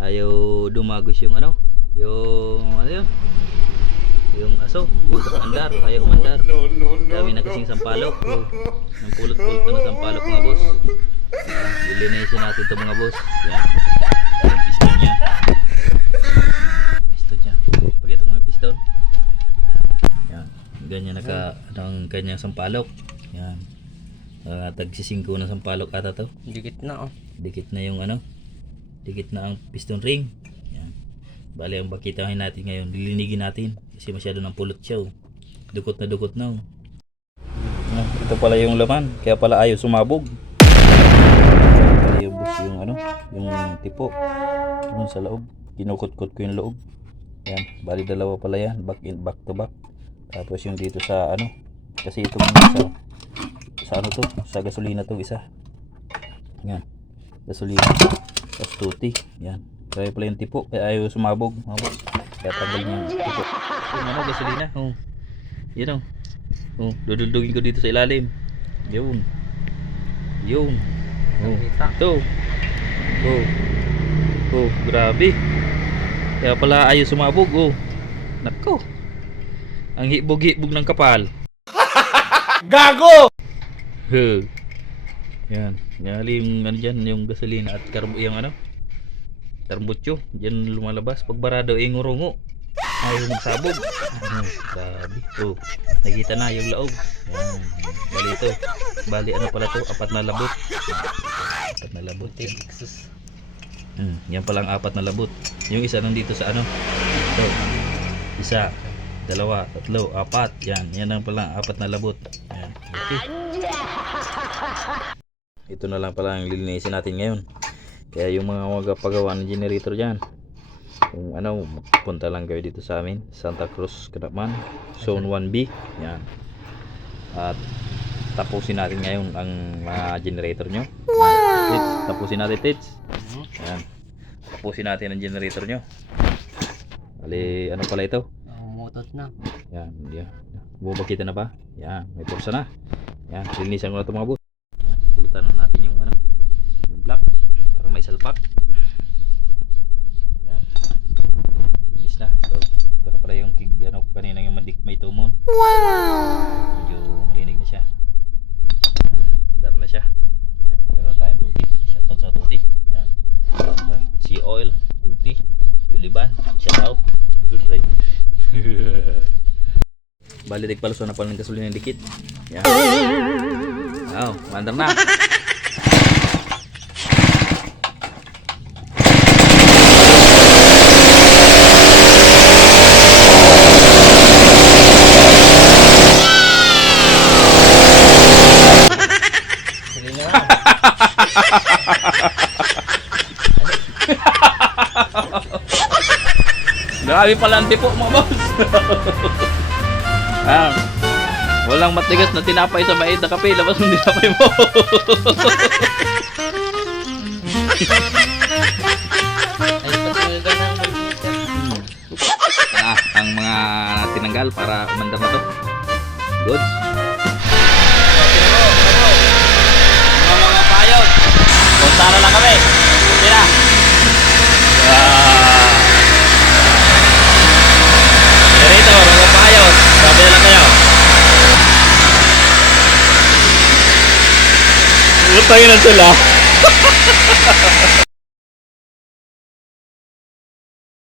Ayaw dumagos yung ano, yung ano yun? Yung aso, yung andar, ayaw umandar. Dami na kasing sampalok. Oh, ng pulot-pulot na ng sampalok mga boss. Yan, lilinisin natin ito mga boss. Yan. Yung piston niya. Piston niya. Pakita mo yung piston. Yan. Ganyan naka, ang kanyang sampalok. Yan. Uh, tagsisingko na sampalok ata to. Dikit na oh. Dikit na yung ano. Dikit na ang piston ring. Yan. Bali ang bakitahin natin ngayon. Lilinigin natin. Kasi masyado ng pulot siya. oh. Dukot na dukot na. oh. Ah, ito pala yung laman. Kaya pala ayaw sumabog. Ayaw bus yung ano. Yung tipo. Yung sa loob. Kinukot-kot ko yung loob. Yan. Bali dalawa pala yan. Back in back to back. Tapos yung dito sa ano. Kasi itong sa sa ano to. Sa gasolina to isa. Yan. Gasolina. Tapos tuti. Yan. Kaya pala yung tipo. Kaya ayaw sumabog. Mabog. Kaya tanggal yung tipo. Yung ano, gasolina. Oh. Yan oh. Oh, duduldugin ko dito sa ilalim. Yun. Yun. Oh. Ito. Oh. Oh, grabe. Kaya pala ayaw sumabog. Oh. Nako. Ang hibog-hibog ng kapal. Gago! Huh. Yan. Ngali yung ano dyan, yung gasolina at karbo, yung ano, tarbutyo. Diyan lumalabas. Pag barado, eh, ngurungo. Ayaw magsabog. Ano, grabe. Oh, nakita na yung laog. Yan. Bali ito. Bali ano pala to? Apat na labot. Apat na labot. Yan. Sus. Hmm, yan palang apat na labot. Yung isa nandito sa ano? Ito. Isa, dalawa, tatlo, apat. Yan, yan ang palang apat na labot. Yan. Okay. Ito na lang pala ang lilinisin natin ngayon. Kaya yung mga magpagawa ng generator dyan, kung ano, punta lang kayo dito sa amin, Santa Cruz, Kanaman, Zone 1B. Yan. At tapusin natin ngayon ang mga generator nyo. Tits, tapusin natin, Tits. Ayan. Tapusin natin ang generator nyo. Ali, ano pala ito? Ang mutot na. Yan, yan. Bubakita na ba? Yan, may pursa na. Yan, linisan ko na ito mga boss. Yan, pulutan na natin yung ano, yung block salpak. Yan. Linis na. So, ito na pala yung kig, ano, kanina yung madik may tumon. Wow! Medyo malinig na siya. Andar na siya. Yan, meron tayong tuti. Shoutout sa tuti. Yan. Yan, Sea oil, tuti, Yuliban, shoutout. Right. Balitik pala so na pala ng gasolina dikit. Yan. Wow, mandar na. Sili na. Grabe pala ang tipo mga boss. ah, walang matigas na tinapay sa mait na kape. Labas mo tinapay mo. Ng ah, ang mga tinanggal para umandar na to. Goods. Utay na sila.